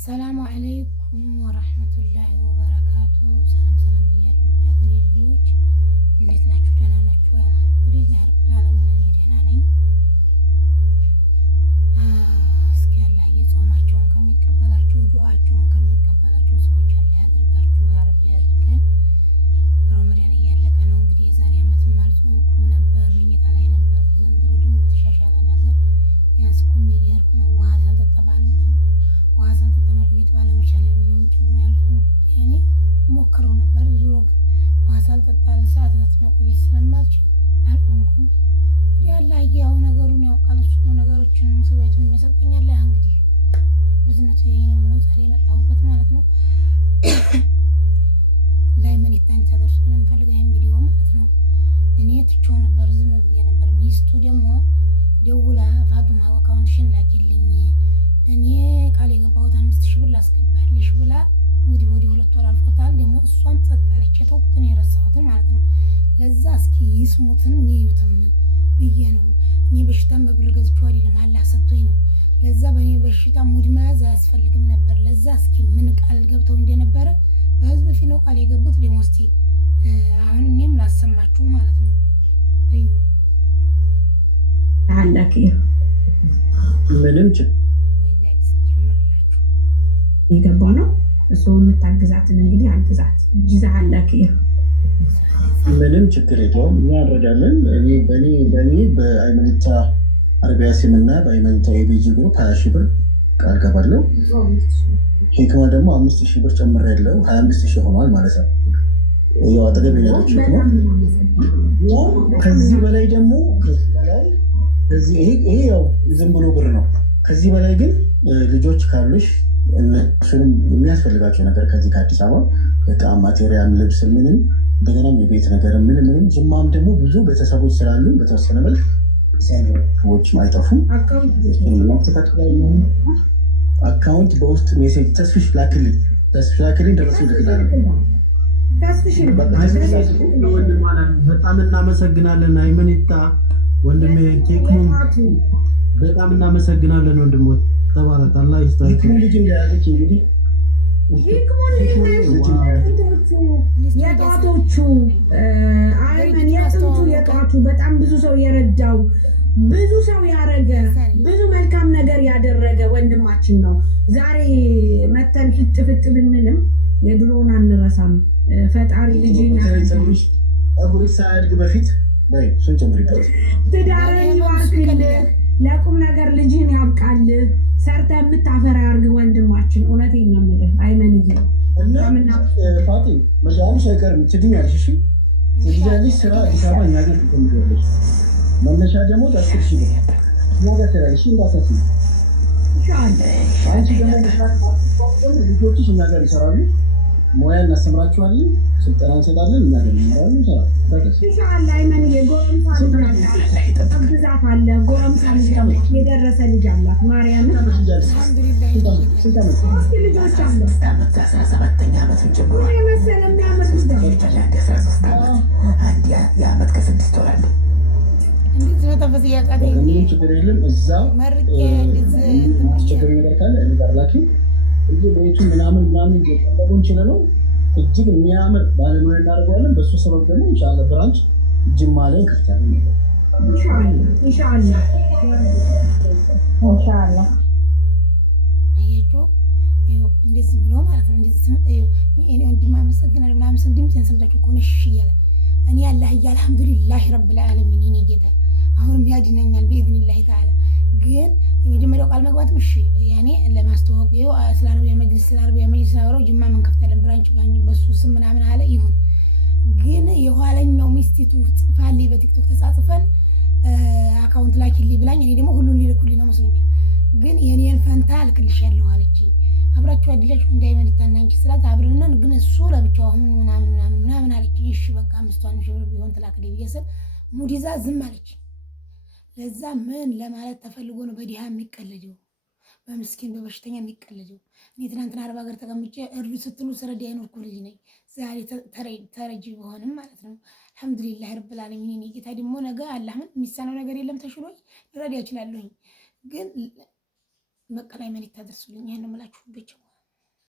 ሰላሙ አለይኩም ወራህመቱላሂ ወበረካቱ። ሰላም ሰላም ብያለሁ። ውድ ሀገሬ ልጆች እንዴት ናችሁ? ደህና ናችሁ? አልሐምዱሊላህ ረብል ዓለሚን እኔ ደህና ነኝ። እስኪ አላህ የጾማቸውን ከሚቀበላችሁ ዱዓቸውን ከሚቀበላችሁ ሰዎች አላህ ያድርጋችሁ። ያ ረቢ ያድርገን። ረመዳን እያለቀ ነው እንግዲህ የዛሬ ዓመትም አልጾምኩም ነበር፣ መኝታ ላይ ነበርኩ። ዘንድሮ ደግሞ በተሻሻለ ነገር ቢያንስ ቁሜ እየሄድኩ ነው። ውሃ ሳልጠጣ መቆየት ባለመቻሌ ነው እንጂ ያልጾምኩት ያኔ ሞክረው ነበር። ዞሮ ግን ውሃ ሳልጠጣ ለሰዓታት መቆየት ስለማልችል አልጾምኩም። እንግዲህ አላህ ያው ነገሩን ያውቃል። እሱ ነው ነገሮችን ሙስሊማቱን የሚሰጠኝ አላህ። እንግዲህ በዝነቱ ይሄ ነው የምለው ዛሬ የመጣሁበት ማለት ነው። ላይ ምን ይታን ታደርሱ ነው የምፈልገው ይሄን ቪዲዮ ማለት ነው። እኔ ትቼው ነበር፣ ዝም ብዬ ነበር። ሚስቱ ደግሞ ደውላ ፋጡማ አካውንትሽን ላኪልኝ እኔ ቃል የገባሁት 5000 ብር ላስገባልሽ ብላ እንግዲህ ወዲህ 2 ወር አልፎታል። ደግሞ እሷም ጸጥ አለች። የተውኩትን የረሳሁትን ማለት ነው። ለዛ እስኪ ይስሙትን ይዩትም ብዬ ነው። እኔ በሽታም በብር ገዝቼው አይደለም አላህ ሰጥቶኝ ነው። ለዛ በእኔ በሽታ ሙድ መያዝ አያስፈልግም ነበር። ለዛ እስኪ ምን ቃል ገብተው እንደነበረ በህዝብ ፊት ነው ቃል የገቡት። ደግሞ እስኪ አሁን እኔም ላሰማችሁ ማለት ነው። እዩ አላህ ምንም የገባ ነው። እሱ የምታግዛትን እንግዲህ አግዛት ጅዛሃላክ። ምንም ችግር የለውም፣ እኛ እንረዳለን። በእኔ በአይመኒታ አረቢያ ሲም እና በአይመኒታ ኤቢጂ ግሩፕ 20,000 ብር ቃል ገባለሁ። ሂክማ ደግሞ 5,000 ብር ጨምሬያለሁ፣ 25,000 ሆኗል ማለት ነው። ያው አጠገብ ያለች ሂክማ። ከዚህ በላይ ደግሞ ይሄ ያው ዝም ብሎ ብር ነው። ከዚህ በላይ ግን ልጆች ካሉሽ እነሱንም የሚያስፈልጋቸው ነገር ከዚህ ከአዲስ አበባ እቃ፣ ማቴሪያል፣ ልብስ፣ ምንም እንደገናም የቤት ነገር ምንም ጅማም ደግሞ ብዙ ቤተሰቦች ስላሉ በተወሰነ መልክ ሰዎች አይጠፉም። አካውንት በውስጥ ሜሴጅ ተስፍሽ ላክልኝ ደረሱ ልክላለ። በጣም እናመሰግናለን አይመኒታ ወንድሜ ኬክሙ በጣም እናመሰግናለን ወንድሞች። ተባረክ አላህ ይስጣችሁ። ልጅ እንዳያለች እንግዲህ የጧቶቹ አይመን የጥንቱ የጧቱ በጣም ብዙ ሰው የረዳው ብዙ ሰው ያረገ ብዙ መልካም ነገር ያደረገ ወንድማችን ነው። ዛሬ መተን ፍጥ ብንልም የድሮውን አንረሳም። ፈጣሪ ልጅን አጉሪ ሳያድግ በፊት በይ እሱን ጨምሪበት። ትዳርን ይባርክልህ፣ ለቁም ነገር ልጅህን ያብቃልህ፣ ሰርተ የምታፈራ ያርግ ወንድማችን። እውነቴን ነው የምልህ አይመንዬ። እና ፋጢ መሻልሽ አይቀርም ትድኛለሽ። እሺ ትድኛለሽ። ስራ አዲስ አበባ እኛ ጋር ትጀምሪያለሽ። መነሻ ደግሞ 10,000 ብር እኛ ጋር ትሰራለሽ። እንዳታስቢ ኢንሻአላህ። አንቺ ደግሞ ልጆችሽ እኛ ጋር ይሰራሉ። ሙያ እናስተምራችኋለን፣ ስልጠና እንሰጣለን። እኛ ጋር ይማራሉ፣ ይሰራሉ። ኢንሻአላህ አይመን የጎረምሳ አግዛት አለ። ጎረምሳ የደረሰ ልጅ አላት ማርያም። አልሐምዱሊላህ ልጆች አለ 17ኛ ዓመቱን ጀምሮ የመሰለ የሚያምር ልጅ የዓመት ከ6 ወር አለ። እንዴት በተፈስ ያቃተኝ ምንም ችግር የለም። እዛ መርቄ እንደዚህ ችግር ነገር ካለ እኔ ጋር ላኪ እንጂ ቤቱ ምናምን ጠበቁ እንችላለን ነው። እጅግ የሚያምር ባለሙያ እናደርገዋለን። በሱ ሰበብ ደግሞ ኢንሻአላህ ብራንች ጅማ ላይ ከፍታለን። ኢንሻአላህ አያችሁ እንደዚህ ብሎ ማለት ነው። እንደዚህ እኔ ወንድም አመሰግናለሁ ምናምን ስል ድምፄን ሰምታችሁ ከሆነ እሺ እያለ እኔ አላህ እያለ አልሐምዱሊላህ ረብል ዓለሚን እኔ ጌታ አሁንም ያድነኛል በኢዝኒላህ ተዓላ። ግን የመጀመሪያው ቃል መግባትም እሺ ያኔ ለማስተዋወቅ ስለ አረቢያ መጅሊስ አወራው ጅማ ምን ከፍታለን ብራንች በሱ ስም ምናምን አለ ይሁን። ግን የኋለኛው ሚስቲቱ ጽፋልኝ በቲክቶክ ተጻጽፈን አካውንት ላኪልኝ ብላኝ እኔ ደግሞ ሁሉን ሊልኩልኝ ነው መስሎኛል። ግን የኔን ፈንታ ልክልሻለሁ አለችኝ። አብራችሁ አድላችሁ እንዳይመን ይታናንቺ ስላት አብረናን ግን እሱ ለብቻው አሁን ምናምን አለችኝ። እሺ በቃ 5,000 ብር ቢሆን ትላክልኝ ብዬ ስል ሙዲዛ ዝም አለች። ለዛ ምን ለማለት ተፈልጎ ነው በዲሃ የሚቀለደው፣ በምስኪን በበሽተኛ የሚቀለደው? እኔ ትናንትና አረብ ሀገር ተቀምጬ እርዱ ስትሉ ስረዳ የኖርኩ ልጅ ነኝ። ዛሬ ተረጂ በሆንም ማለት ነው። አልሐምዱሊላህ ረብል ዓለሚን። እኔ ጌታ ደግሞ ነገ አላህ ምን የሚሳነው ነገር የለም። ተሽሎኝ ልረዳ እችላለሁኝ። ግን መቀላይ መን ይታደርሱልኝ። ይሄን ነው የምላችሁ ብቻ።